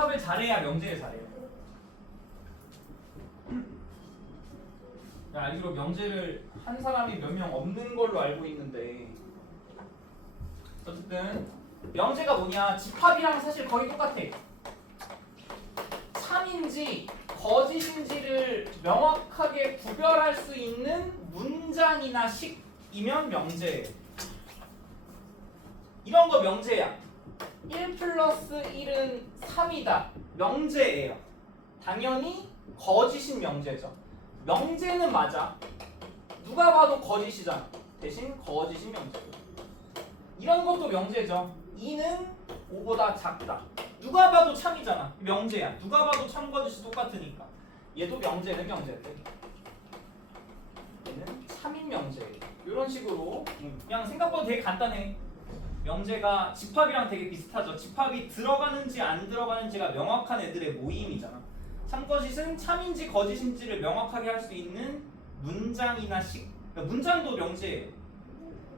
집합을 잘해야 명제를 잘해요. 알기로 명제를 한 사람이 몇 명 없는 걸로 알고 있는데 어쨌든 명제가 뭐냐? 집합이랑 사실 거의 똑같아. 참인지 거짓인지를 명확하게 구별할 수 있는 문장이나 식이면 명제예요. 이런 거 명제야. 1 플러스 1은 3이다. 명제예요. 당연히 거짓인 명제죠. 명제는 맞아. 누가 봐도 거짓이잖아. 대신 거짓인 명제고. 이런 것도 명제죠. 2는 5보다 작다. 누가 봐도 참이잖아. 명제야. 누가 봐도 참 거짓이 똑같으니까. 얘도 명제는 명제인데 얘는 참인 명제예요. 이런 식으로 그냥 생각보다 되게 간단해. 명제가 집합이랑 되게 비슷하죠. 집합이 들어가는지 안 들어가는지가 명확한 애들의 모임이잖아. 참거짓은 참인지 거짓인지를 명확하게 할 수 있는 문장이나 식. 그러니까 문장도 명제예요.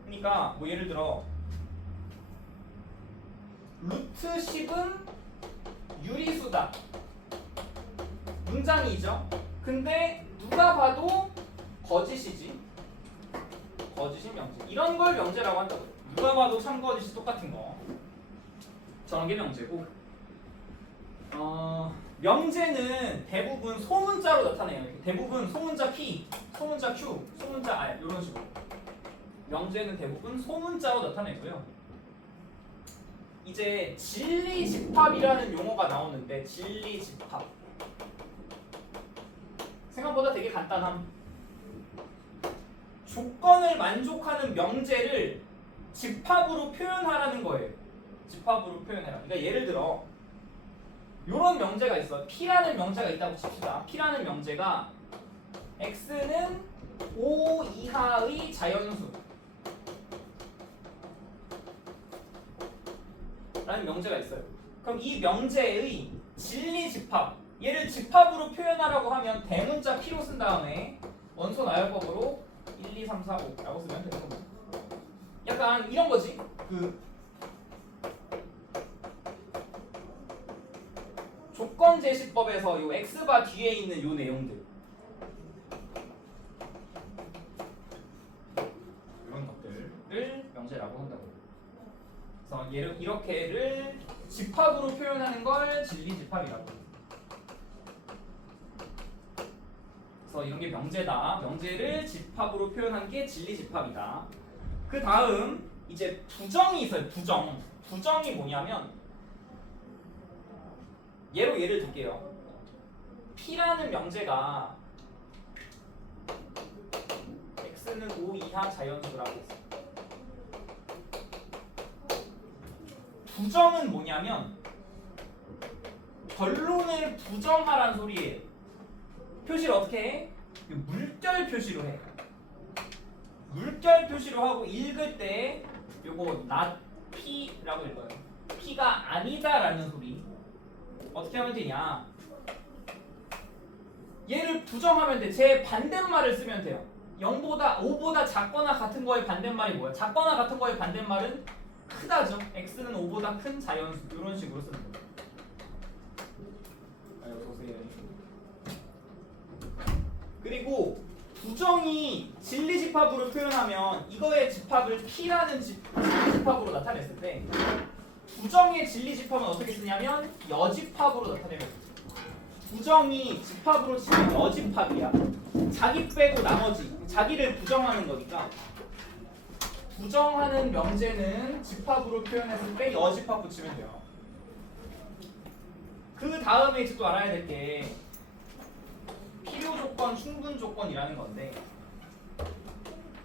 그러니까 뭐 예를 들어 루트 10은 유리수다. 문장이죠. 근데 누가 봐도 거짓이지. 거짓인 명제. 이런 걸 명제라고 한다고요. 누가 봐도 참거짓이 똑같은 거. 저런 게 명제고. 명제는 대부분 소문자로 나타내요. 대부분 소문자 P, 소문자 Q, 소문자 R 이런 식으로. 명제는 대부분 소문자로 나타내고요. 이제 진리집합이라는 용어가 나오는데 진리집합. 생각보다 되게 간단함. 조건을 만족하는 명제를 집합으로 표현하라는 거예요. 집합으로 표현해라. 그러니까 예를 들어 이런 명제가 있어. P라는 명제가 있다고 칩시다. P라는 명제가 X는 5 이하의 자연수 라는 명제가 있어요. 그럼 이 명제의 진리집합, 얘를 집합으로 표현하라고 하면 대문자 P로 쓴 다음에 원소 나열법으로 1, 2, 3, 4, 5 라고 쓰면 되는 겁니다. 약간 이런 거지. 조건제시법에서 요 X바 뒤에 있는 요 내용들, 이런 것들을 명제라고 한다고. 그래서 얘를 이렇게를 집합으로 표현하는 걸 진리집합이라고. 그래서 이런 게 명제다. 명제를 집합으로 표현한 게 진리집합이다. 그 다음 이제 부정이 있어요. 부정이 뭐냐면 예를 들게요. P라는 명제가 X는 5 이하 자연수라고 했어요. 부정은 뭐냐면 결론을 부정하라는 소리예요. 표시를 어떻게 해? 물결 표시로 해. 물결 표시로 하고 읽을 때 요거 not P라고 읽어요. P가 아니다라는 소리. 어떻게 하면 되냐? 얘를 부정하면 돼. 제 반대말을 쓰면 돼요. 0보다 5보다 작거나 같은 거의 반대말이 뭐야? 작거나 같은 거의 반대말은 크다죠. X는 5보다 큰 자연수. 이런 식으로 쓰는 거예요. 보세요. 그리고 부정이 진리집합으로 표현하면 이거의 집합을 P라는 진리집합으로 나타냈을 때 부정의 진리집합은 어떻게 쓰냐면 여집합으로 나타내면 부정이 집합으로 치면 여집합이야. 자기 빼고 나머지 자기를 부정하는 거니까 부정하는 명제는 집합으로 표현했을 때 여집합 붙이면 돼요. 그 다음에 이제 또 알아야 될 게 필요 조건, 충분 조건이라는 건데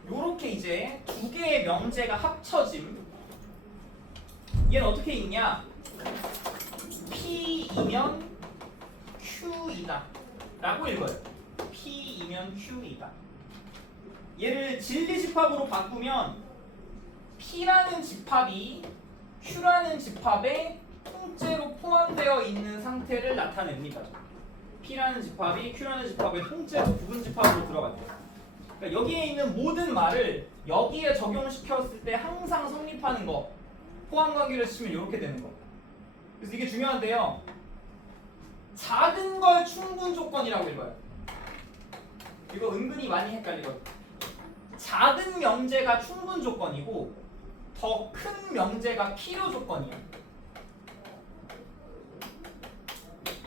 요렇게 이제 두 개의 명제가 합쳐짐. 얘는 어떻게 읽냐? P이면 Q이다 라고 읽어요. P이면 Q이다. 얘를 진리집합으로 바꾸면 P라는 집합이 Q라는 집합에 통째로 포함되어 있는 상태를 나타냅니다. P라는 집합이 Q라는 집합에 통째로 부분집합으로 들어간대요. 그러니까 여기에 있는 모든 말을 여기에 적용시켰을 때 항상 성립하는 거, 포함관계를 치면 이렇게 되는 거. 그래서 이게 중요한데요. 작은 걸 충분 조건이라고 읽어요. 이거 은근히 많이 헷갈리거든. 작은 명제가 충분 조건이고 더 큰 명제가 필요 조건이야.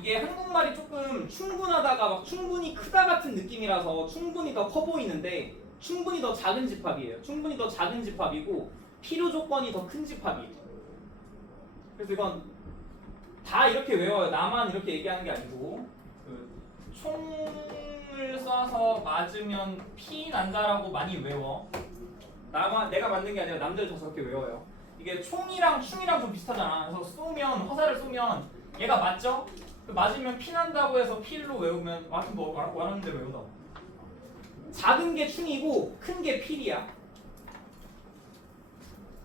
이게 한국말이 조금 충분하다가 막 충분히 크다 같은 느낌이라서 충분히 더 커 보이는데 충분히 더 작은 집합이에요. 충분히 더 작은 집합이고 필요 조건이 더 큰 집합이에요. 그래서 이건 다 이렇게 외워요. 나만 이렇게 얘기하는 게 아니고 그 총을 쏴서 맞으면 피 난다라고 많이 외워. 내가 만든 게 아니라 남들도 저렇게 외워요. 이게 총이랑 충이랑 좀 비슷하잖아. 그래서 쏘면 화살을 쏘면 얘가 맞죠? 맞으면 피 난다고 해서 필로 외우면 아무튼 뭐 원하는 대로 외우다. 작은 게 충이고 큰 게 필이야.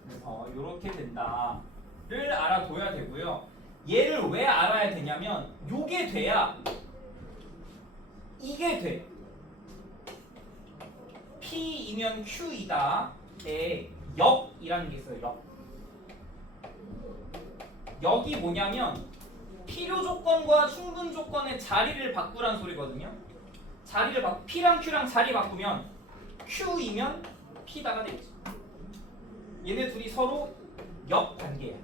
그래서 이렇게 된다를 알아둬야 되고요. 얘를 왜 알아야 되냐면 요게 돼야 이게 돼. P이면 Q이다. 에 역이라는 게 있어요. 역. 역이 뭐냐면 필요 조건과 충분 조건의 자리를 바꾸란 소리거든요. P랑 Q랑 자리 바꾸면 Q이면 P다가 되겠죠. 얘네 둘이 서로 역 관계야.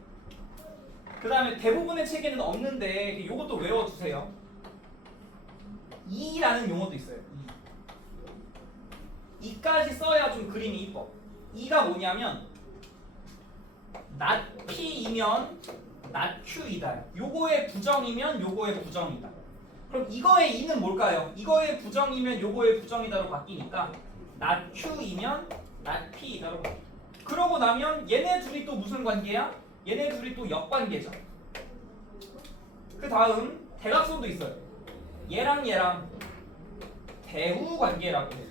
그 다음에 대부분의 책에는 없는데 이것도 외워두세요. 이라는 용어도 있어요. 이까지 써야 좀 그림이 이뻐. 이가 뭐냐면 not P이면 not Q이다. 요거의 부정이면 요거의 부정이다. 그럼 이거의 이는 뭘까요? 이거의 부정이면 요거의 부정이다로 바뀌니까 not Q이면 not P이다로 바뀌어. 그러고 나면 얘네 둘이 또 무슨 관계야? 얘네 둘이 또 역관계죠. 그 다음 대각선도 있어요. 얘랑 대우 관계라고 해요.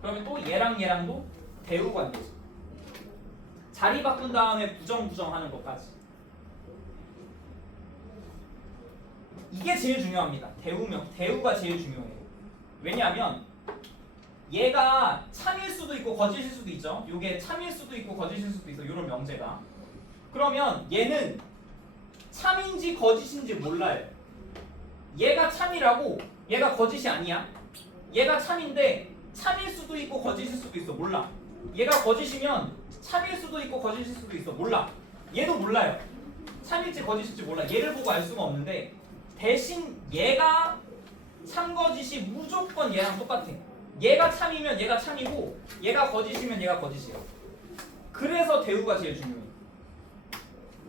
그러면 또 얘랑도 대우 관계죠. 자리 바꾼 다음에 부정하는 것까지. 이게 제일 중요합니다. 대우가 제일 중요해요. 왜냐하면 얘가 참일 수도 있고 거짓일 수도 있죠. 이게 참일 수도 있고 거짓일 수도 있어. 이런 명제가. 그러면 얘는 참인지 거짓인지 몰라요. 얘가 참이라고 얘가 거짓이 아니야. 얘가 참인데 참일 수도 있고 거짓일 수도 있어. 몰라. 얘가 거짓이면 참일 수도 있고 거짓일 수도 있어. 몰라. 얘도 몰라요. 참일지 거짓일지 몰라. 얘를 보고 알 수가 없는데 대신 얘가 참거짓이 무조건 얘랑 똑같아. 얘가 참이면 얘가 참이고 얘가 거짓이면 얘가 거짓이야. 그래서 대우가 제일 중요해.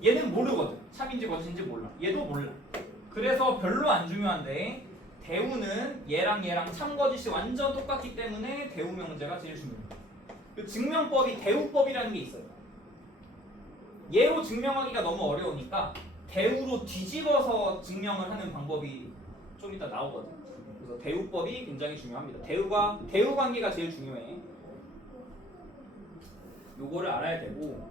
얘는 모르거든. 참인지 거짓인지 몰라. 얘도 몰라. 그래서 별로 안 중요한데 대우는 얘랑 참거짓이 완전 똑같기 때문에 대우 명제가 제일 중요해요. 그 증명법이 대우법이라는 게 있어요. 얘로 증명하기가 너무 어려우니까 대우로 뒤집어서 증명을 하는 방법이 좀 이따 나오거든. 그래서 대우법이 굉장히 중요합니다. 대우 관계가 제일 중요해. 요거를 알아야 되고,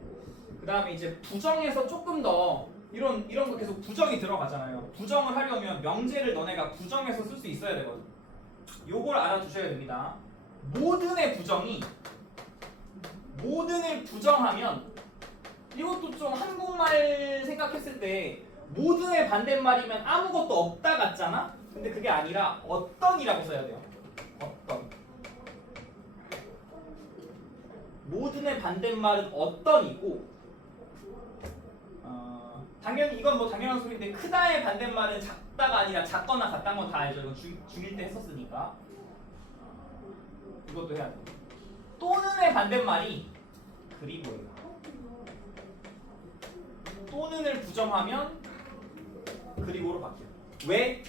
그 다음에 이제 부정에서 조금 더 이런 거 계속 부정이 들어가잖아요. 부정을 하려면 명제를 너네가 부정해서 쓸 수 있어야 되거든. 요걸 알아두셔야 됩니다. 모든을 부정하면 이것도 좀 한국말 생각했을 때 모든의 반대말이면 아무것도 없다 같잖아? 근데 그게 아니라 어떤이라고 써야 돼요. 어떤. 모든의 반대말은 어떤이고 당연히 이건 뭐 당연한 소리인데 크다의 반대말은 작다가 아니라 작거나 같다는 건 다 알죠. 이거 중1 때 했었으니까 이것도 해야 돼. 또는의 반대말이 그리고예요. 또는을 부정하면 그리고로 바뀌어요. 왜?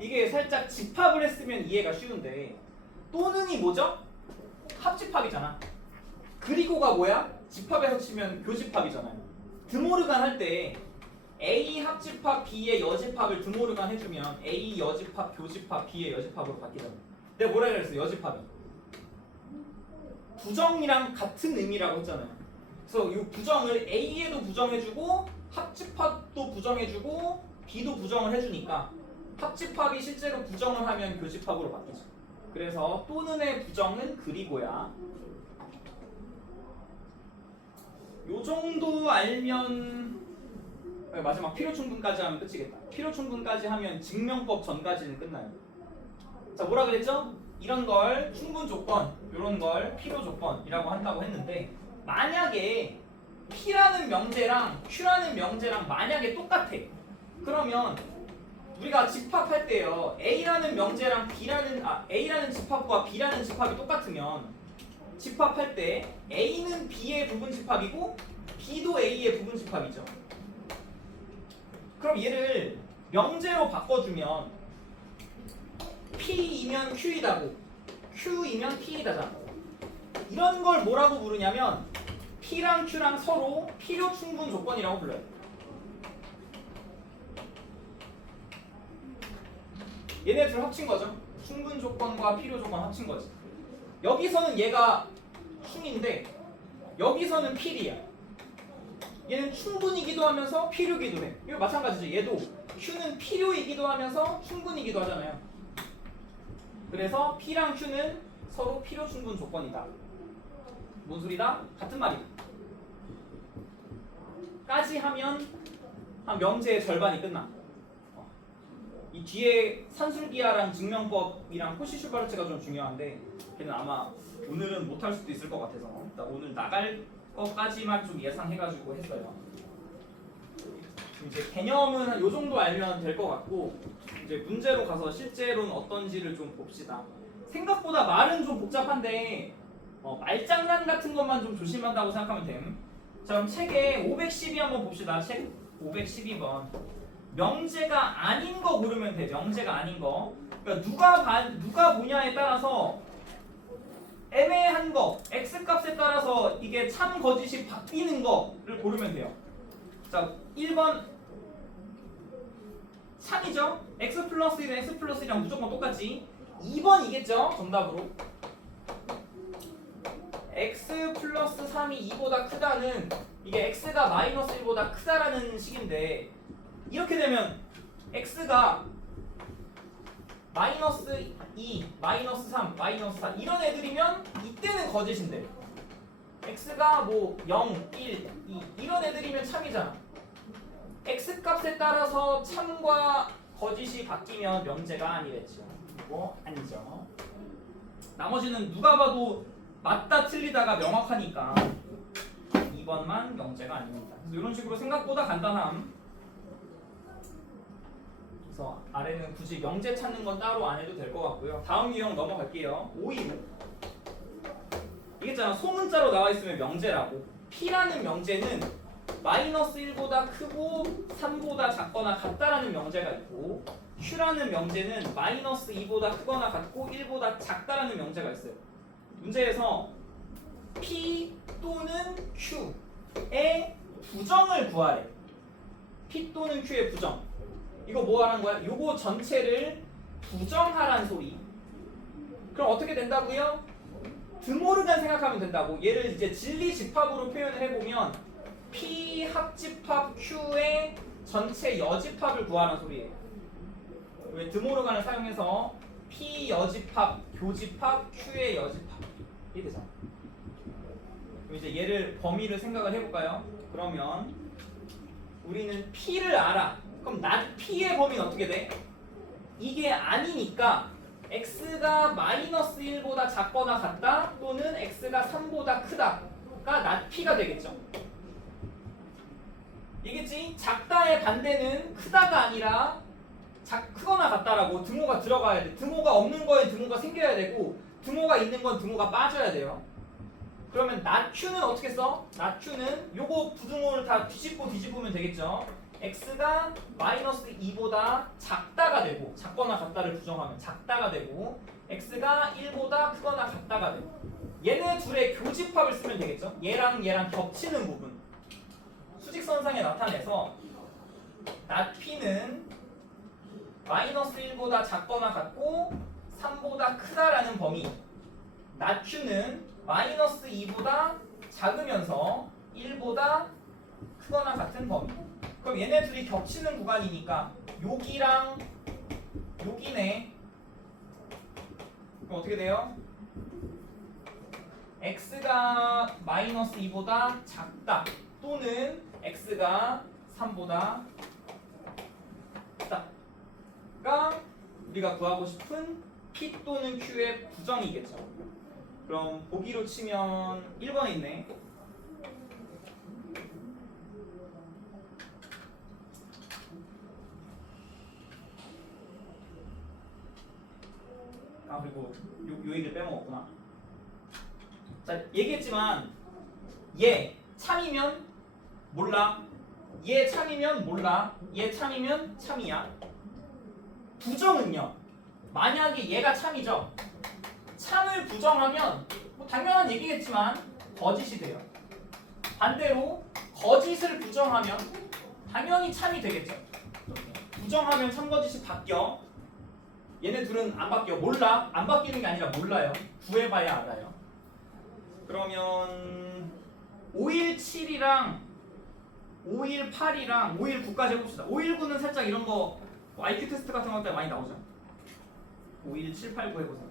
이게 살짝 집합을 했으면 이해가 쉬운데 또는이 뭐죠? 합집합이잖아. 그리고가 뭐야? 집합에서 치면 교집합이잖아요. 드모르간 할 때 A 합집합 B의 여집합을 드모르간 해주면 A 여집합 교집합 B의 여집합으로 바뀌잖아. 내가 뭐라 그랬어? 여집합이 부정이랑 같은 의미라고 했잖아요. 그래서 이 부정을 A에도 부정해주고 합집합도 부정해주고 B도 부정을 해주니까 합집합이 실제로 부정을 하면 교집합으로 바뀌죠. 그래서 또는의 부정은 그리고야. 요 정도 알면 마지막 필요 충분까지 하면 끝이겠다. 필요 충분까지 하면 증명법 전까지는 끝나요. 자, 뭐라 그랬죠? 이런 걸 충분 조건, 이런 걸 필요 조건이라고 한다고 했는데, 만약에 P라는 명제랑 Q라는 명제랑 만약에 똑같아. 그러면 우리가 집합할 때요, A라는 명제랑 A라는 집합과 B라는 집합이 똑같으면 집합할 때 A는 B의 부분 집합이고 B도 A의 부분 집합이죠. 그럼 얘를 명제로 바꿔주면 P이면 Q이다고, Q이면 P이다잖아. 이런 걸 뭐라고 부르냐면 P랑 Q랑 서로 필요 충분 조건이라고 불러요. 얘네 둘 합친 거죠. 충분 조건과 필요 조건 합친 거지. 여기서는 얘가 충인데 여기서는 필이야. 얘는 충분이기도 하면서 필요이기도 해. 이거 마찬가지죠. 얘도 Q는 필요이기도 하면서 충분이기도 하잖아요. 그래서 P랑 Q는 서로 필요 충분 조건이다. 뭔 소리다? 같은 말이다. 까지 하면 한 명제의 절반이 끝나. 이 뒤에 산술기하랑 증명법이랑 코시-슈바르츠가 좀 중요한데 걔는 아마 오늘은 못할 수도 있을 것 같아서 일단 오늘 나갈 것까지만 좀 예상해가지고 했어요. 이제 개념은 한 요 정도 알면 될 것 같고 이제 문제로 가서 실제로는 어떤지를 좀 봅시다. 생각보다 말은 좀 복잡한데 말장난 같은 것만 좀 조심한다고 생각하면 됨. 자, 그럼 책에 512 한번 봅시다. 책 512번. 명제가 아닌 거 고르면 돼. 명제가 아닌 거. 그러니까 누가 보냐에 따라서 애매한 거, x 값에 따라서 이게 참 거짓이 바뀌는 거를 고르면 돼요. 자, 1번 참이죠. x 플러스 1은 x 플러스 1이랑 무조건 똑같지. 2번이겠죠. 정답으로. x 플러스 3이 2보다 크다는 이게 x가 마이너스 1보다 크다라는 식인데 이렇게 되면 x가 마이너스 2, 마이너스 3, 마이너스 4 이런 애들이면 이때는 거짓인데 x가 뭐 0, 1, 2 이런 애들이면 참이잖아. x 값에 따라서 참과 거짓이 바뀌면 명제가 아니랬죠. 그리고 아니죠. 나머지는 누가 봐도 맞다 틀리다가 명확하니까 2번만 명제가 아닙니다. 그래서 이런 식으로 생각보다 간단함. 그래서 아래는 굳이 명제 찾는 건 따로 안 해도 될 것 같고요. 다음 유형 넘어갈게요. 5.15 이겠잖아. 소문자로 나와 있으면 명제라고. P라는 명제는 마이너스 1보다 크고 3보다 작거나 같다라는 명제가 있고 Q라는 명제는 마이너스 2보다 크거나 같고 1보다 작다라는 명제가 있어요. 문제에서 P 또는 Q의 부정을 구하래. P 또는 Q의 부정. 이거 뭐 하라는 거야? 요거 전체를 부정하란 소리. 그럼 어떻게 된다고요? 드모르간 생각하면 된다고. 얘를 이제 진리 집합으로 표현을 해보면 P 합집합 Q의 전체 여집합을 구하는 소리예요. 왜 드모르간을 사용해서 P 여집합, 교집합, Q의 여집합 이게 되잖아. 그럼 이제 얘를 범위를 생각을 해볼까요? 그러면 우리는 P를 알아. 그럼 난 P의 범위는 어떻게 돼? 이게 아니니까 x가 마이너스 1보다 작거나 같다 또는 x가 3보다 크다가 낫 P가 되겠죠. 이겠지? 작다의 반대는 크다가 아니라 크거나 같다라고 등호가 들어가야 돼. 등호가 없는 거에 등호가 생겨야 되고 등호가 있는 건 등호가 빠져야 돼요. 그러면 낫 Q는 어떻게 써? 낫 Q는 요거 부등호를 다 뒤집으면 되겠죠. x가 마이너스 2보다 작다가 되고 작거나 같다를 부정하면 작다가 되고 x가 1보다 크거나 같다가 되고 얘네 둘의 교집합을 쓰면 되겠죠. 얘랑 얘랑 겹치는 부분 수직선상에 나타내서 낫 P는 마이너스 1보다 작거나 같고 3보다 크다라는 범위 낫 Q는 마이너스 2보다 작으면서 1보다 크거나 같은 범위. 그럼 얘네 둘이 겹치는 구간이니까 여기랑 여기네. 그럼 어떻게 돼요? x가 마이너스 2보다 작다 또는 x가 3보다 크다가 우리가 구하고 싶은 P 또는 Q의 부정이겠죠. 그럼 보기로 치면 1번에 있네. 아 그리고 요 얘기를 빼먹었구나. 자 얘기했지만 얘 참이면 몰라, 얘 참이면 몰라, 얘 참이면 참이야. 부정은요, 만약에 얘가 참이죠. 참을 부정하면 뭐 당연한 얘기겠지만 거짓이 돼요. 반대로 거짓을 부정하면 당연히 참이 되겠죠. 부정하면 참거짓이 바뀌어. 얘네 둘은 안 바뀌어. 몰라. 안 바뀌는 게 아니라 몰라요. 구해봐야 알아요. 그러면 517이랑 518이랑 519까지 해봅시다. 519는 살짝 이런 거 IQ 테스트 같은 거 때 많이 나오죠. 517, 89 해보세요.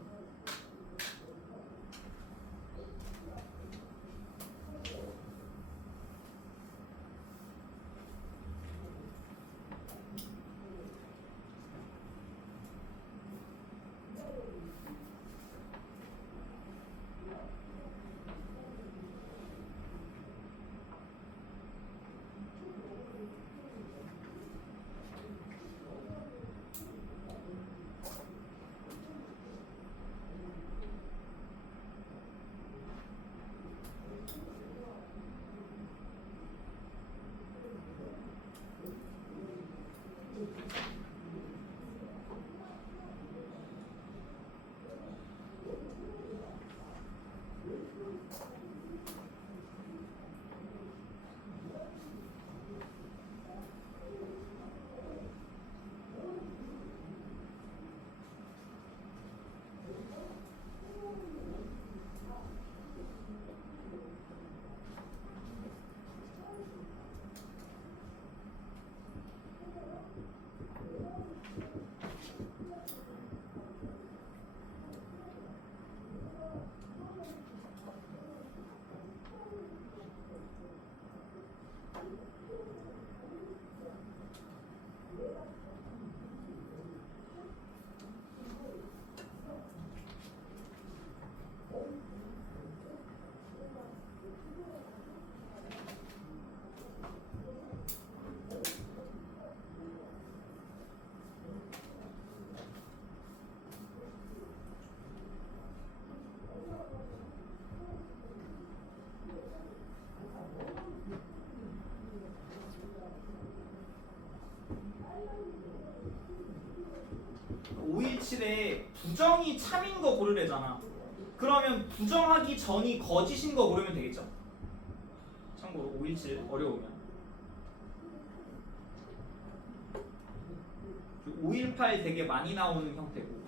에 부정이 참인 거 고르래잖아. 그러면 부정하기 전이 거짓인 거 고르면 되겠죠? 참고로 517 어려우면 518 되게 많이 나오는 형태고.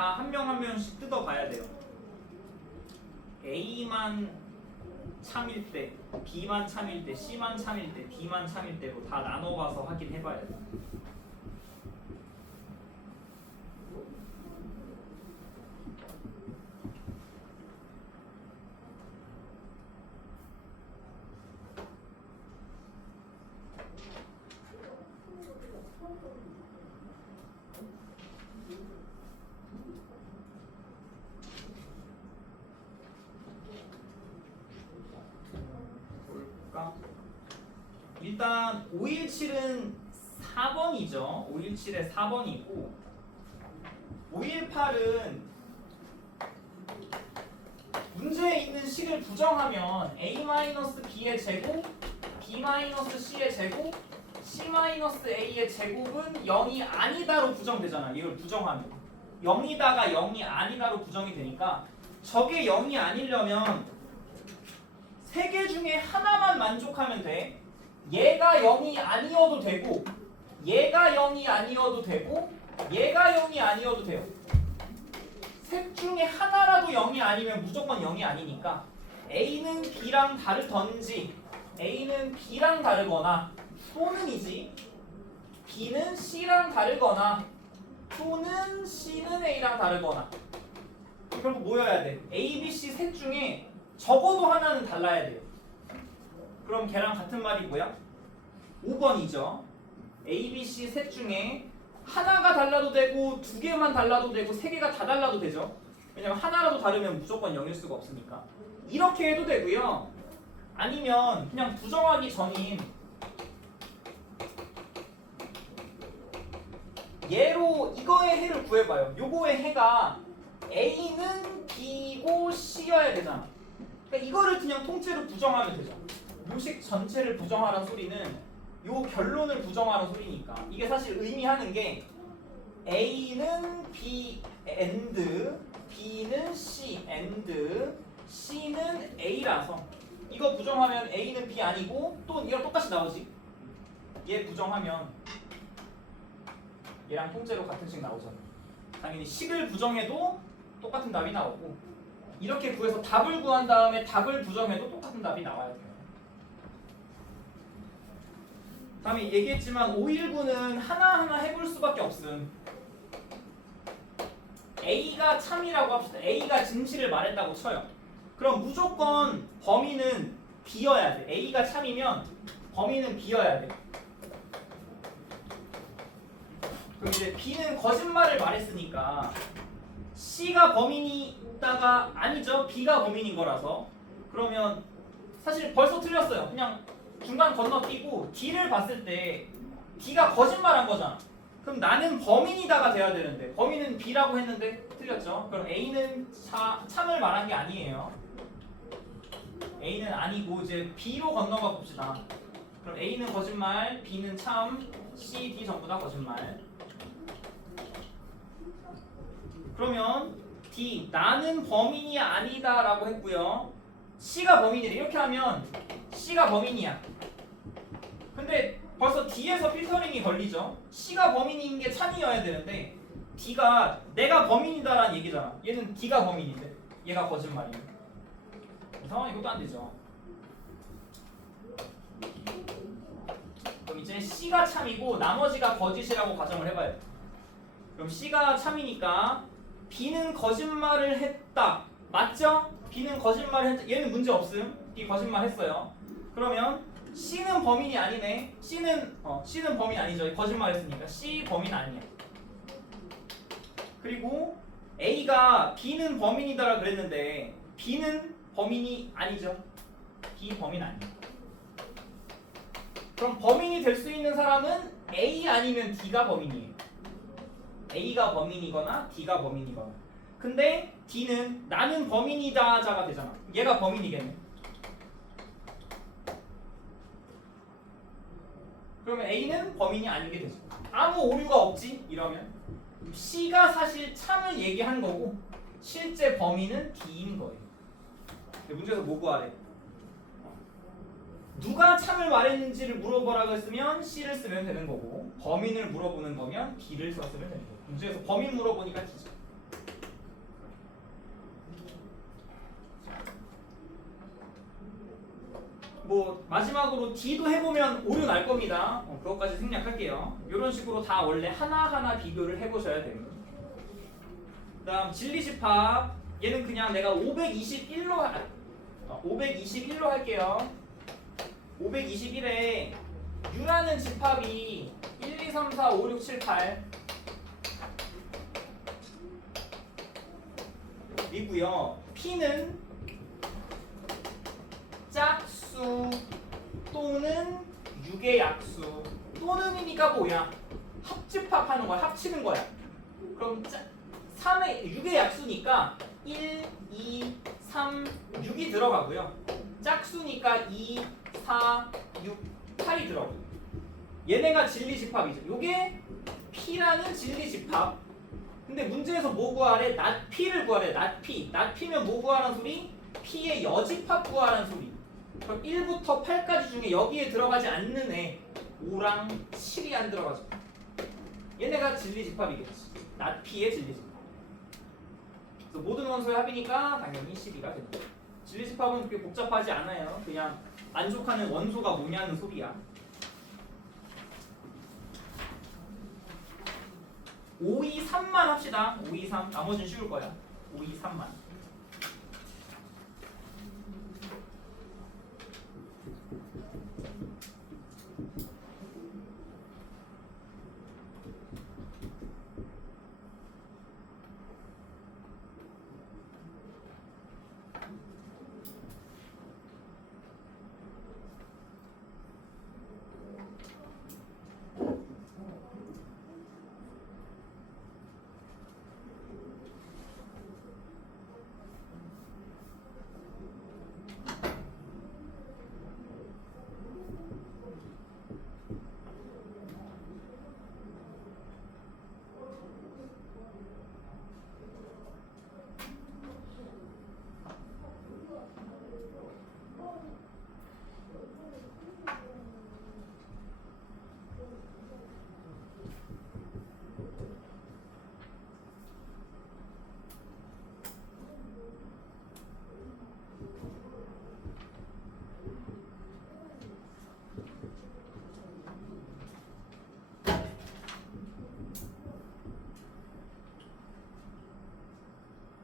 다 한 명 한 명씩 뜯어봐야 돼요. A만 참일 때, B만 참일 때, C만 참일 때, D만 참일 때로 다 나눠봐서 확인해봐야 돼. 볼까? 일단 517은 4번이죠. 517에 4번이고 518은 문제에 있는 식을 부정하면 a-b의 제곱, b-c의 제곱, c-a의 제곱은 0이 아니다로 부정되잖아. 이걸 부정하면 0이다가 0이 아니다로 부정이 되니까 저게 0이 아니려면 세 개 중에 하나만 만족하면 돼. 얘가 0이 아니어도 되고 얘가 0이 아니어도 되고 얘가 0이 아니어도 돼요. 셋 중에 하나라도 0이 아니면 무조건 0이 아니니까 A는 B랑 다르던지 A는 B랑 다르거나 또는이지 B는 C랑 다르거나 또는 C는 A랑 다르거나 결국 뭐여야 돼? A, B, C 셋 중에 적어도 하나는 달라야 돼요. 그럼 걔랑 같은 말이 뭐야? 5번이죠. A, B, C 셋 중에 하나가 달라도 되고 두 개만 달라도 되고 세 개가 다 달라도 되죠. 왜냐면 하나라도 다르면 무조건 0일 수가 없으니까. 이렇게 해도 되고요. 아니면 그냥 부정하기 전인 얘로 이거의 해를 구해봐요. 요거의 해가 A는 B고 C여야 되잖아. 그러니까 이거를 그냥 통째로 부정하면 되죠. 묘식 전체를 부정하라는 소리는 요 결론을 부정하는 소리니까 이게 사실 의미하는 게 A는 B and B는 C and C는 A라서 이거 부정하면 A는 B 아니고 또 이랑 똑같이 나오지. 얘 부정하면 얘랑 통째로 같은 식 나오잖아. 당연히 식을 부정해도 똑같은 답이 나오고 이렇게 구해서 답을 구한 다음에 답을 부정해도 똑같은 답이 나와야 돼요. 다음에 얘기했지만 519는 하나하나 해볼 수밖에 없음. A가 참이라고 합시다. A가 진실을 말했다고 쳐요. 그럼 무조건 범위는 B여야 돼. A가 참이면 범위는 B여야 돼. 그럼 이제 B는 거짓말을 말했으니까 C가 범인이다가 아니죠. B가 범인인 거라서 그러면 사실 벌써 틀렸어요. 그냥 중간 건너뛰고 D를 봤을 때 D가 거짓말한 거잖아. 그럼 나는 범인이다가 돼야 되는데 범인은 B라고 했는데 틀렸죠. 그럼 A는 참을 말한 게 아니에요. A는 아니고 이제 B로 건너가 봅시다. 그럼 A는 거짓말, B는 참, C, D 전부 다 거짓말. 그러면 D, 나는 범인이 아니다 라고 했고요. C가 범인이래. 이렇게 하면 C가 범인이야. 근데 벌써 D에서 필터링이 걸리죠. C가 범인인 게 참이어야 되는데 D가 내가 범인이다 라는 얘기잖아. 얘는 D가 범인인데 얘가 거짓말이네. 상황이 이것도 안 되죠. 그럼 이제 C가 참이고 나머지가 거짓이라고 가정을 해봐요. 그럼 C가 참이니까 B는 거짓말을 했다. 맞죠? B는 거짓말을 했다. 얘는 문제 없음. B 거짓말 했어요. 그러면 C는 범인이 아니네. C는 범인 아니죠. 거짓말 했으니까 C 범인 아니야. 그리고 A가 B는 범인이다라 그랬는데 B는 범인이 아니죠. B 범인 아니야. 그럼 범인이 될 수 있는 사람은 A 아니면 D가 범인이에요. A가 범인이거나 D가 범인이거나. 근데 D는 나는 범인이다자가 되잖아. 얘가 범인이겠네. 그러면 A는 범인이 아니게 되죠. 아무 오류가 없지? 이러면 C가 사실 참을 얘기한 거고 실제 범인은 D인 거예요. 문제에서 뭐 구하래? 누가 참을 말했는지를 물어보라고 했으면 C를 쓰면 되는 거고 범인을 물어보는 거면 D를 썼으면 되는 거고 문제에서 범인 물어보니까 D죠. 뭐 마지막으로 D도 해보면 오류 날 겁니다. 그것까지 생략할게요. 이런 식으로 다 원래 하나하나 비교를 해보셔야 됩니다. 그 다음 진리집합 얘는 그냥 내가 521로 할게요. 521에 U라는 집합이 1, 2, 3, 4, 5, 6, 7, 8 이고요. P는 짝수 또는 6의 약수 또는이니까 뭐야? 합집합하는 거야. 합치는 거야. 그럼 6의 약수니까 1, 2, 3, 6이 들어가고요. 짝수니까 2, 4, 6, 8이 들어가요. 얘네가 진리집합이죠. 요게 P라는 진리집합. 근데 문제에서 뭐 구하래? 낫P를 구하래. 낫P. 낫P면 뭐 구하라는 소리? P의 여집합 구하라는 소리. 그럼 1부터 8까지 중에 여기에 들어가지 않는 애 5랑 7이 안 들어가죠. 얘네가 진리집합이겠지. 낫P의 진리집합. 그래서 모든 원소의 합이니까 당연히 12가 됩니다. 진리집합은 그렇게 복잡하지 않아요. 그냥 만족하는 원소가 뭐냐는 소리야. 5, 2, 3만 합시다. 5, 2, 3. 나머지는 쉬울 거야. 5, 2, 3만.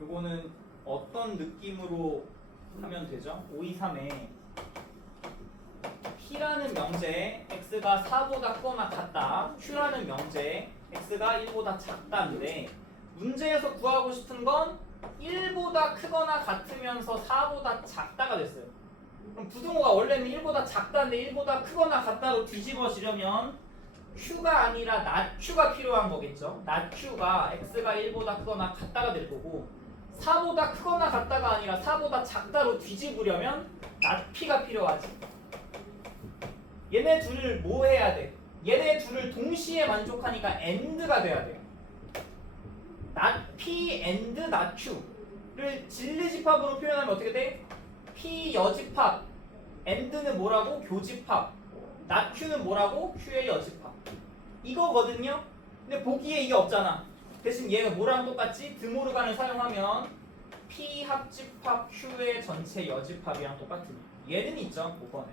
요거는 어떤 느낌으로 하면 되죠? 5, 2, 3에 P라는 명제에 X가 4보다 크거나 같다. Q라는 명제에 X가 1보다 작다인데 문제에서 구하고 싶은 건 1보다 크거나 같으면서 4보다 작다가 됐어요. 그럼 부등호가 원래는 1보다 작다인데 1보다 크거나 같다로 뒤집어지려면 Q가 아니라 낫Q가 필요한 거겠죠. 낫Q가 X가 1보다 크거나 같다가 될 거고 4보다 크거나 같다가 아니라 4보다 작다로 뒤집으려면 낫P가 필요하지. 얘네 둘을 뭐 해야 돼? 얘네 둘을 동시에 만족하니까 AND가 돼야 돼요. 낫P AND 낫Q를 진리집합으로 표현하면 어떻게 돼? P 여집합 AND는 뭐라고? 교집합 낫Q는 뭐라고? Q의 여집합 이거거든요. 근데 보기에 이게 없잖아. 대신 얘가 뭐랑 똑같지? 드모르간을 사용하면 P 합집합 Q의 전체 여집합이랑 똑같은 얘는 있죠. 5번에.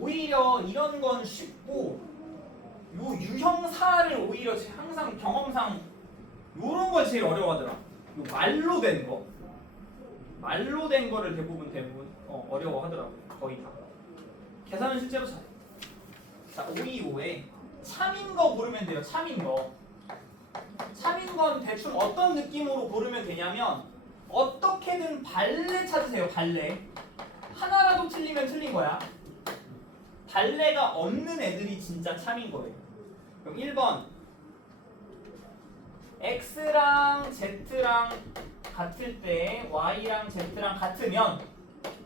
오히려 이런 건 쉽고 요 유형사를 오히려 항상 경험상 요런 걸 제일 어려워하더라. 요 말로 된 거. 말로 된 거를 대부분 어려워하더라고요. 거의 다. 계산은 실제로 잘해. 자, 525에 참인 거 고르면 돼요. 참인 거. 참인 건 대충 어떤 느낌으로 고르면 되냐면 어떻게든 발레 찾으세요. 발레. 하나라도 틀리면 틀린 거야. 발레가 없는 애들이 진짜 참인 거예요. 그럼 1번 X랑 Z랑 같을 때 Y랑 Z랑 같으면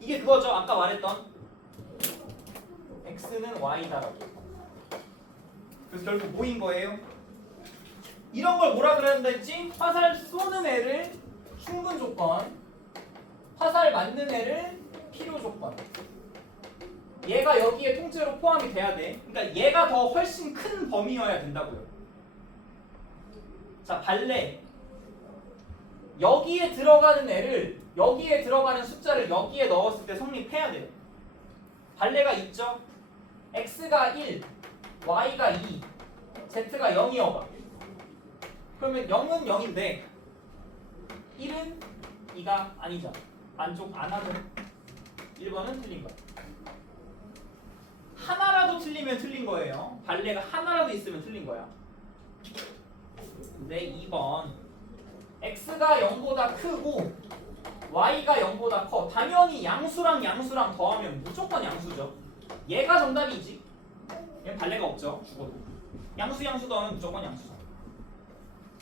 이게 그거죠. 아까 말했던 X는 Y다라고. 그래서 결국 뭐인 거예요? 이런 걸 뭐라 그랬는다 했지? 화살 쏘는 애를 충분 조건, 화살 맞는 애를 필요 조건. 얘가 여기에 통째로 포함이 돼야 돼. 그러니까 얘가 더 훨씬 큰 범위여야 된다고요. 자, 발레. 여기에 들어가는 애를, 여기에 들어가는 숫자를 여기에 넣었을 때 성립해야 돼요. 발레가 있죠? x가 1, y가 2, z가 0이어봐. 그러면 0은 0인데 1은 2가 아니죠. 안쪽 안 하면 1번은 틀린 거야. 하나라도 틀리면 틀린 거예요. 발레가 하나라도 있으면 틀린 거야. 근데 2번 x가 0보다 크고 y가 0보다 커. 당연히 양수랑 양수랑 더하면 무조건 양수죠. 얘가 정답이지. 얘는 발레가 없죠. 죽어도. 양수 양수 더하면 무조건 양수죠.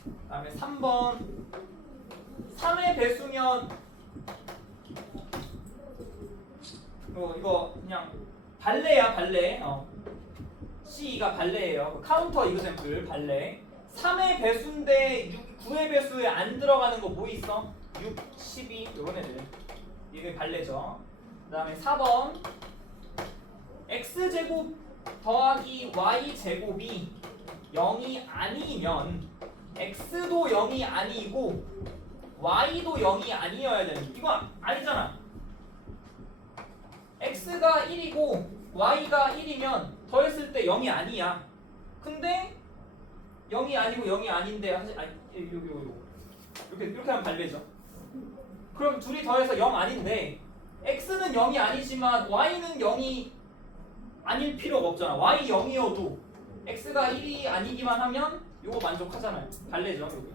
그 다음에 3번 3의 배수면 이거 그냥 발레야 발레. C가 발레예요. 카운터 이그샘플 발레. 3의 배수인데 9의 배수에 안 들어가는 거 뭐 있어? 6, 12 요런 애들. 이게 발레죠. 그 다음에 4번 x제곱 더하기 y제곱이 0이 아니면 x도 0이 아니고 y도 0이 아니어야 되는. 이거 아니잖아. x가 1이고 y가 1이면 더했을 때 0이 아니야. 근데 0이 아니고 0이 아닌데 이렇게 하면 발레죠. 그럼 둘이 더해서 0 아닌데 x는 0이 아니지만 y는 0이 아닐 필요가 없잖아. y 0이어도 x가 1이 아니기만 하면 이거 만족하잖아요. 발레죠. 여기.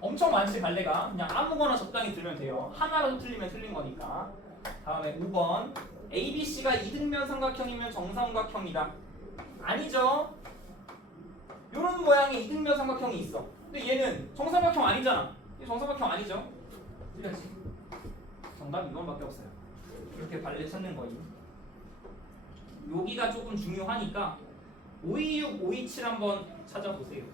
엄청 많지 발레가. 그냥 아무거나 적당히 들면 돼요. 하나라도 틀리면 틀린 거니까. 다음에 5번 ABC가 이등변 삼각형이면 정삼각형이다. 아니죠. 이런 모양의 이등변 삼각형이 있어. 근데 얘는 정삼각형 아니잖아. 얘 정삼각형 아니죠. 틀렸지. 정답 2번밖에 없어요. 이렇게 발레 찾는 거임. 여기가 조금 중요하니까 526, 527 한번 찾아보세요.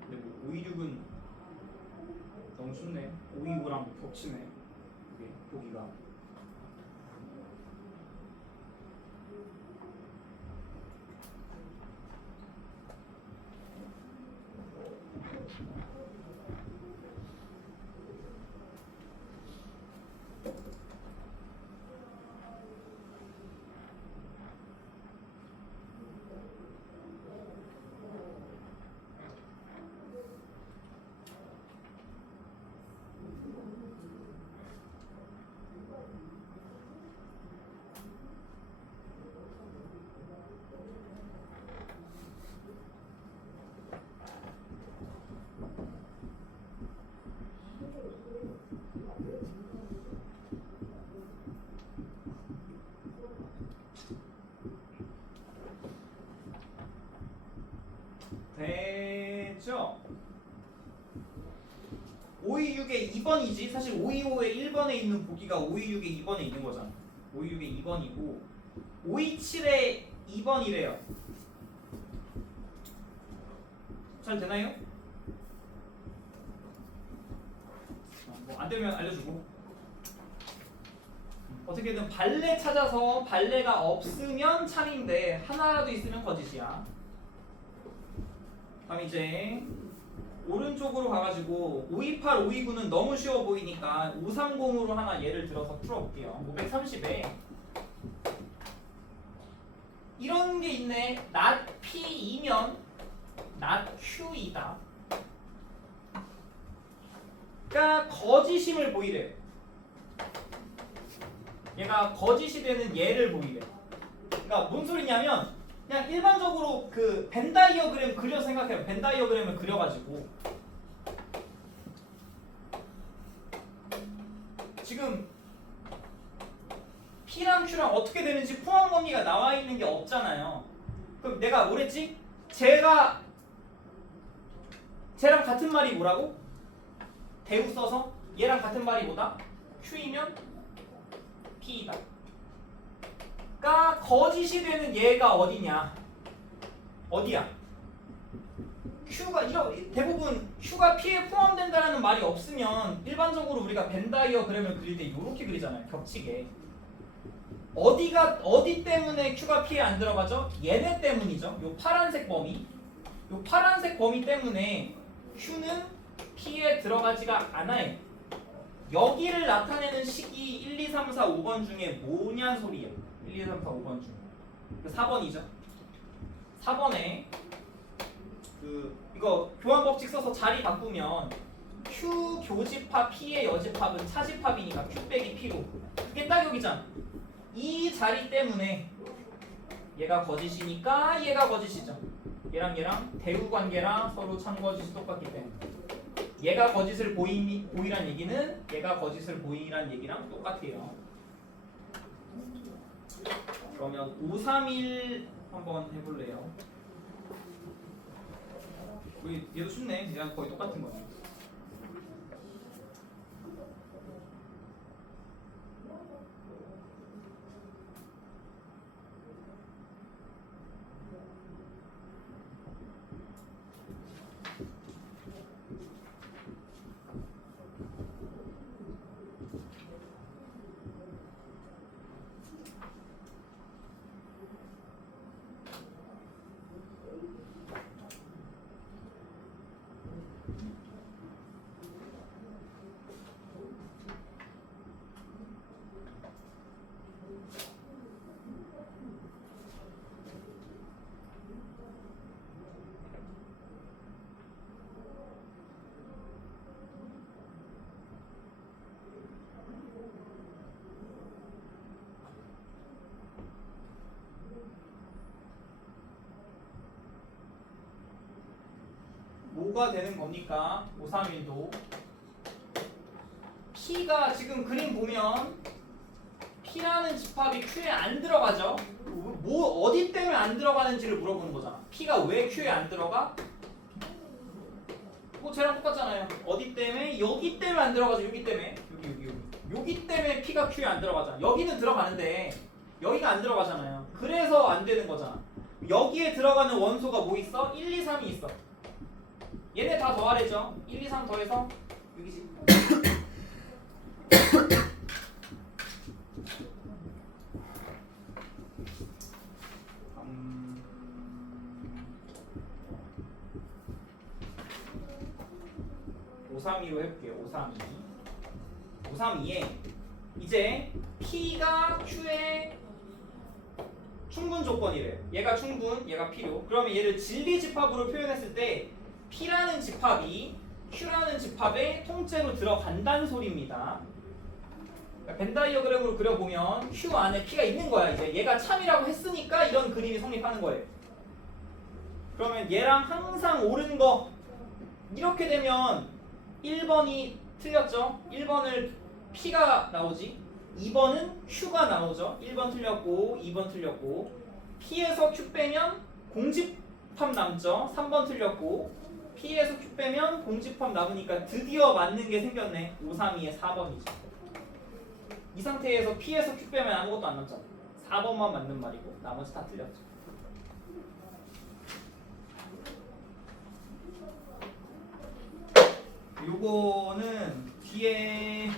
근데 526은 너무 쉽네. 525랑 겹치네. 이게 보기가. 되죠? 526의 2번이지. 사실 525의 1번에 있는 보기가 526의 2번에 있는 거잖아. 526의 2번이고 527의 2번이래요. 잘 되나요? 뭐 안 되면 알려주고. 어떻게든 발레 찾아서 발레가 없으면 참인데 하나라도 있으면 거짓이야. 그럼 이제 오른쪽으로 가가지고 528, 529는 너무 쉬워 보이니까 530으로 하나 예를 들어서 풀어볼게요. 530에 이런 게 있네. not P이면 not Q이다. 그러니까 거짓임을 보이래요. 얘가 거짓이 되는 예를 보이래. 그러니까 뭔 소리냐면 그냥 일반적으로 그 벤 다이어그램 그려서 생각해요. 벤 다이어그램을 그려가지고 지금 P랑 Q랑 어떻게 되는지 포함 범위가 나와 있는 게 없잖아요. 그럼 내가 뭐랬지? 쟤랑 같은 말이 뭐라고? 대우 써서 얘랑 같은 말이 뭐다? Q이면 P이다. 그러니까 거짓이 되는 얘가 어디냐? 어디야? Q가 대부분 Q가 P에 포함된다라는 말이 없으면 일반적으로 우리가 벤 다이어그램을 그릴 때 이렇게 그리잖아요. 겹치게. 어디 때문에 Q가 P에 안 들어가죠? 얘네 때문이죠. 요 파란색 범위. 요 파란색 범위 때문에 Q는 P에 들어가지가 않아요. 여기를 나타내는 식이 1, 2, 3, 4, 5번 중에 뭐냐 소리야. 1, 2, 3, 4, 5번 중에. 4번이죠. 4번에 이거 교환 법칙 써서 자리 바꾸면 Q 교집합 P의 여집합은 차집합이니까 Q 빼기 P로. 그게 딱 여기잖아. 이 자리 때문에 얘가 거짓이니까 얘가 거짓이죠. 얘랑 대우 관계랑 서로 참거짓이 똑같기 때문에 얘가 거짓을 보이란 얘기는 얘가 거짓을 보이란 얘기랑 똑같아요. 그러면 5, 3, 1 한번 해볼래요. 얘도 쉽네. 얘랑 거의 똑같은 거네. 뭐가 되는 겁니까? 5, 3, 1도 P가 지금 그림 보면 P라는 집합이 Q에 안 들어가죠? 어디 때문에 안 들어가는지를 물어보는 거잖아. P가 왜 Q에 안 들어가? 쟤랑 똑같잖아요. 어디 때문에? 여기 때문에 안 들어가죠. 여기 때문에. 여기 때문에 P가 Q에 안 들어가잖아. 여기는 들어가는데 여기가 안 들어가잖아요. 그래서 안 되는 거잖아. 여기에 들어가는 원소가 뭐 있어? 1, 2, 3이 있어. 얘네 다 더하래죠. 1, 2, 3 더해서 여기지. 오, 3, 2로 해볼게요. 5, 3, 2. 5, 3, 2에 이제 P가 Q의 충분 조건이래요. 얘가 충분, 얘가 필요. 그러면 얘를 진리 집합으로 표현했을 때 P라는 집합이 Q라는 집합에 통째로 들어간다는 소리입니다. 그러니까 벤 다이어그램으로 그려보면 Q 안에 P가 있는 거야. 이제 얘가 참이라고 했으니까 이런 그림이 성립하는 거예요. 그러면 얘랑 항상 옳은 거 이렇게 되면 1번이 틀렸죠? 1번을 P가 나오지. 2번은 Q가 나오죠. 1번 틀렸고 2번 틀렸고 P에서 Q 빼면 공집합 남죠. 3번 틀렸고 P에서 Q 빼면 공집합 남으니까 드디어 맞는 게 생겼네. 5, 3, 2의 4번이지. 이 상태에서 P에서 Q 빼면 아무것도 안 남잖아. 4번만 맞는 말이고 나머지 다 틀렸죠. 요거는 뒤에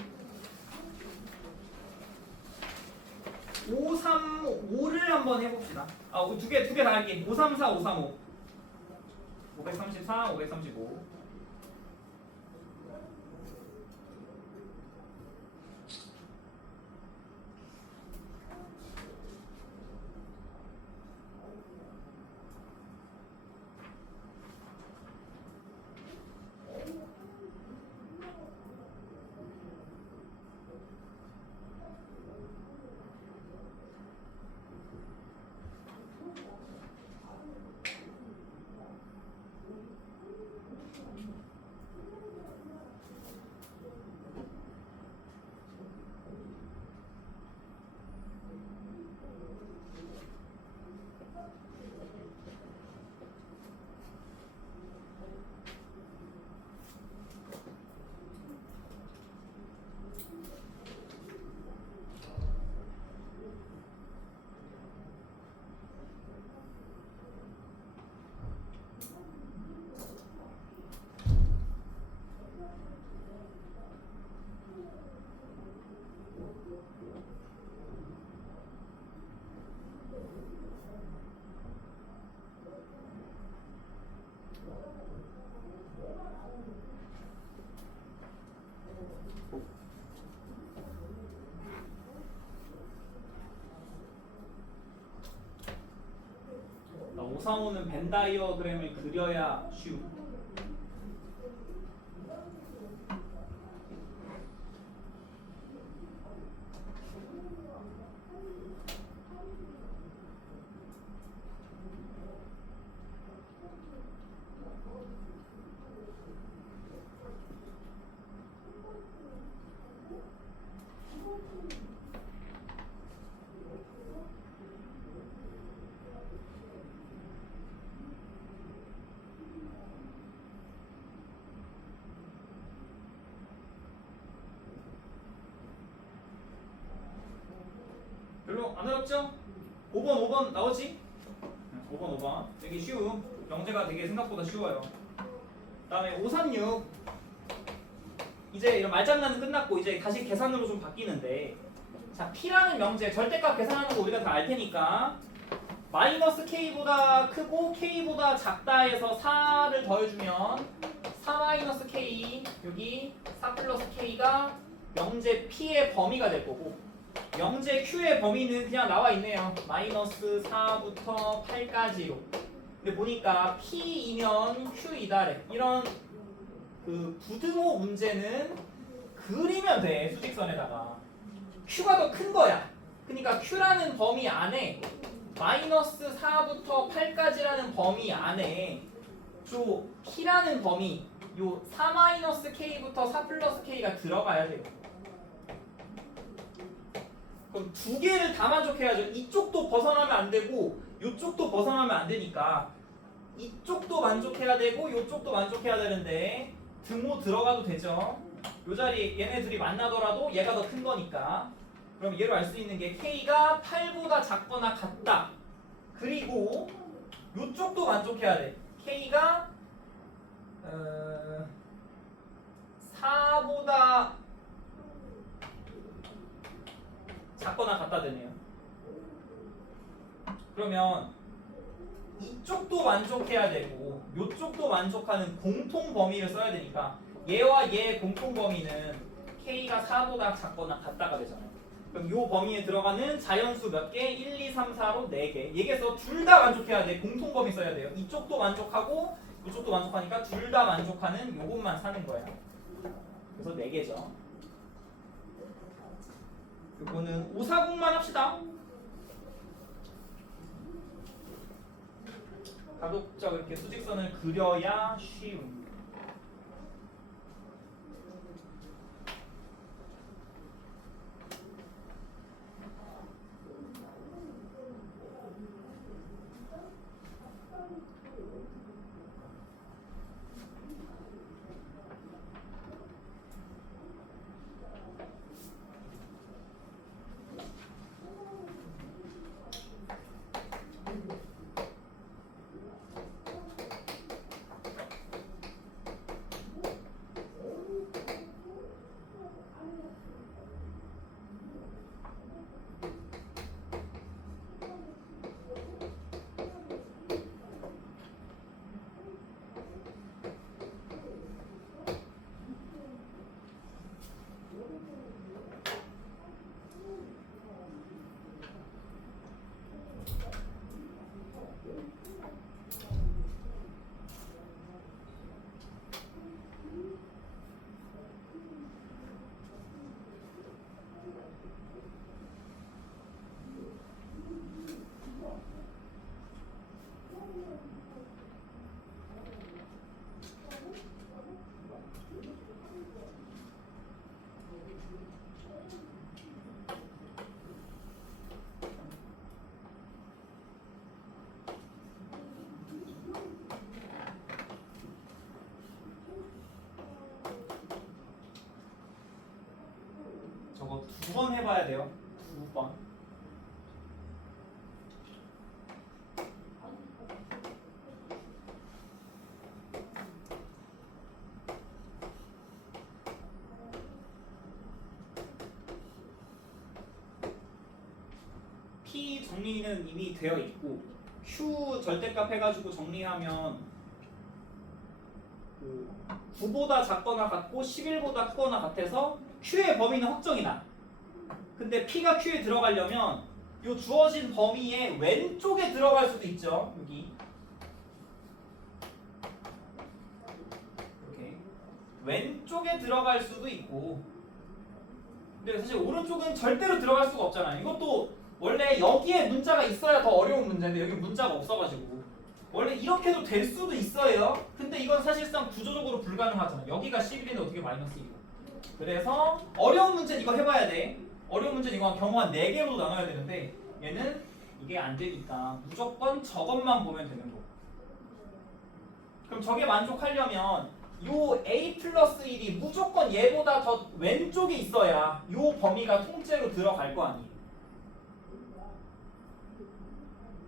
5, 3, 5를 한번 해봅시다. 두 개 다 할게. 5, 3, 4, 5, 3, 5. 534, 535. 545는 벤 다이어그램을 그려야 쉬운. 별로 안 어렵죠? 5번 나오지? 5번 되게 쉬움. 영재가 되게 생각보다 쉬워요. 그 다음에 536 이제 이런 말장난은 끝났고 이제 다시 계산으로 좀 바뀌는데, 자 P라는 명제 절대값 계산하는 거 우리가 다 알 테니까 마이너스 K보다 크고 K보다 작다 해서 4를 더해주면 4 마이너스 K, 여기 4 플러스 K가 명제 P의 범위가 될 거고, 명제 Q의 범위는 그냥 나와 있네요. 마이너스 4부터 8까지로. 근데 보니까 P이면 Q이다래. 이런 그 부등호 문제는 그리면 돼, 수직선에다가. Q가 더 큰 거야. 그러니까 Q라는 범위 안에 마이너스 4부터 8까지라는 범위 안에 저 P라는 범위, 요 4 마이너스 K부터 4 플러스 K가 들어가야 돼요. 그럼 두 개를 다 만족해야죠. 이쪽도 벗어나면 안 되고 이쪽도 벗어나면 안 되니까 이쪽도 만족해야 되고 이쪽도 만족해야 되는데 등호 들어가도 되죠. 이 자리 얘네 둘이 만나더라도 얘가 더 큰 거니까. 그럼 얘로 알 수 있는 게 K가 8보다 작거나 같다. 그리고 이쪽도 만족해야 돼. K가 4보다 작거나 같다 되네요. 그러면 이쪽도 만족해야 되고 이쪽도 만족하는 공통 범위를 써야 되니까 얘와 얘의 공통 범위는 K가 4보다 작거나 같다가 되잖아요. 그럼 이 범위에 들어가는 자연수 몇 개? 1, 2, 3, 4로 4개. 여기서 둘 다 만족해야 돼. 공통 범위 써야 돼요. 이쪽도 만족하고 이쪽도 만족하니까 둘 다 만족하는 요것만 사는 거야. 그래서 4개죠. 이거는 540만 합시다. 가급적 이렇게 수직선을 그려야 쉬운. 저거 2번 해봐야 돼요. 2번. P 정리는 이미 되어 있고 Q 절대값 해가지고 정리하면 그 9보다 작거나 같고 11보다 크거나 같아서 Q의 범위는 확정이 나. 근데 P가 Q에 들어가려면 이 주어진 범위의 왼쪽에 들어갈 수도 있죠. 여기 왼쪽에 들어갈 수도 있고, 근데 사실 오른쪽은 절대로 들어갈 수가 없잖아요. 이것도 원래 여기에 문자가 있어야 더 어려운 문제인데 여기 문자가 없어가지고 원래 이렇게도 될 수도 있어요. 근데 이건 사실상 구조적으로 불가능하잖아. 여기가 11인데 어떻게 마이너스 1이고. 그래서 어려운 문제는 이거 해봐야 돼. 어려운 문제는 이거 경우 한 4개로 나눠야 되는데 얘는 이게 안 되니까 무조건 저것만 보면 되는 거. 그럼 저게 만족하려면 요 a 플러스 1이 무조건 얘보다 더 왼쪽에 있어야 요 범위가 통째로 들어갈 거 아니에요.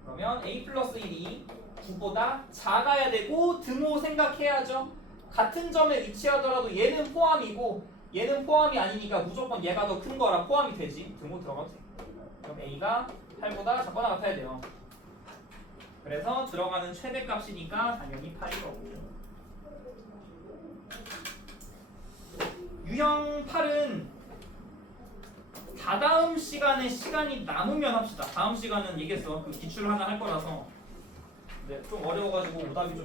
그러면 a 플러스 1이 9보다 작아야 되고 등호 생각해야죠. 같은 점에 위치하더라도 얘는 포함이고 얘는 포함이 아니니까 무조건 얘가 더 큰 거라 포함이 되지. 등호 들어가도 돼. 그럼 a가 8보다 작거나 같아야 돼요. 그래서 들어가는 최대값이니까 당연히 8이 거고. 유형 8은 다다음 시간에 시간이 남으면 합시다. 다음 시간은 얘기했어. 그 기출 하나 할 거라서. 네, 좀 어려워가지고 오답이 좀